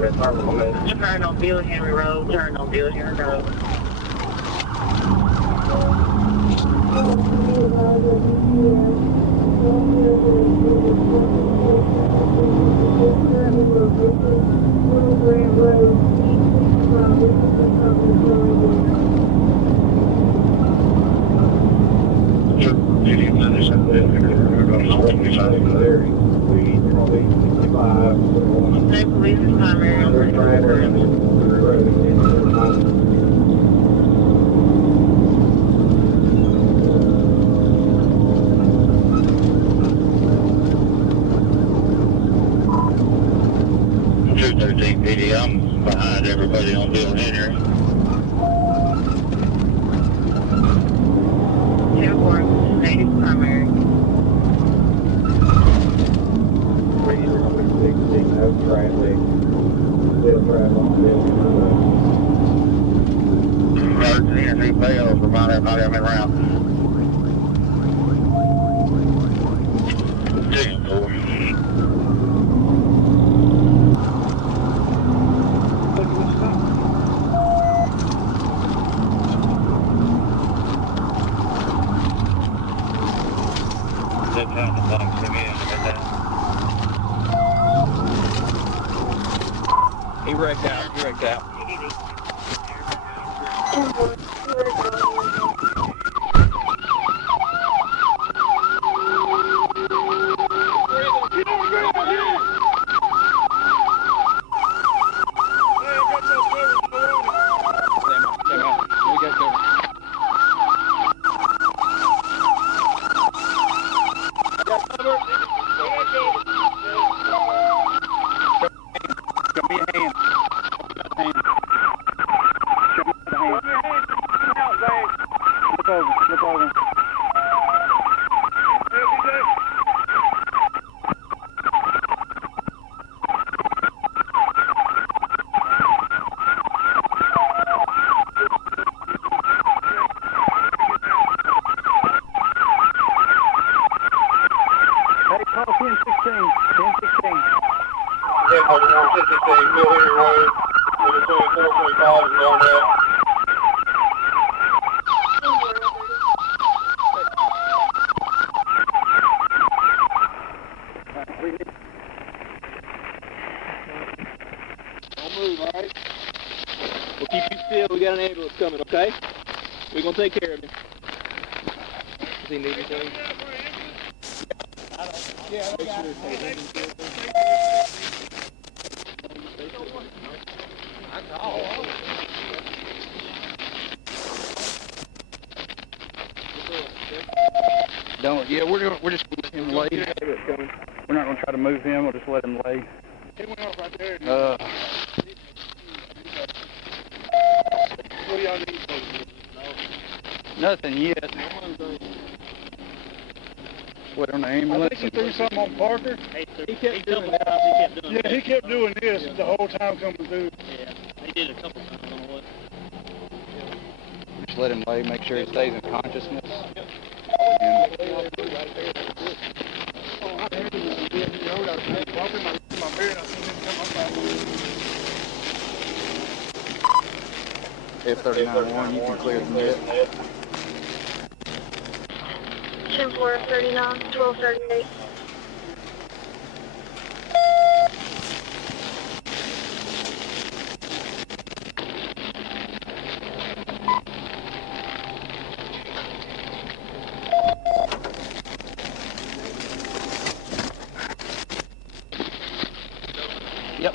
Turn on Bill Henry Road, turn on Bill Henry Road. State police is primary on 213 PD, I'm behind everybody on Bill Henry. 10-4, state is primary. Emergency entry fails, remind everybody I'm en route. 10-4. He wrecked out. He wrecked out. Look over. Hey, call 1016. 1016. 10-16, Bill Henry Road, between 425 and Garnett. Don't move, all right? We'll keep you still. We got an ambulance coming, okay? We're going to take care of him. Does he need anything? Yeah, make sure Don't. Yeah, we're just going to let him lay. We're not going to try to move him. We'll just let him lay. He went off right there. What do y'all need? Nothing yet. What on the ambulance? I think you threw something on Parker. He kept doing that. Yeah, he kept doing this the whole time coming through. Yeah, he did a couple times. I don't know what. Just let him lay. Make sure he stays in consciousness. F39-1, you can clear the net. 10-4, 39, 1238. Yep.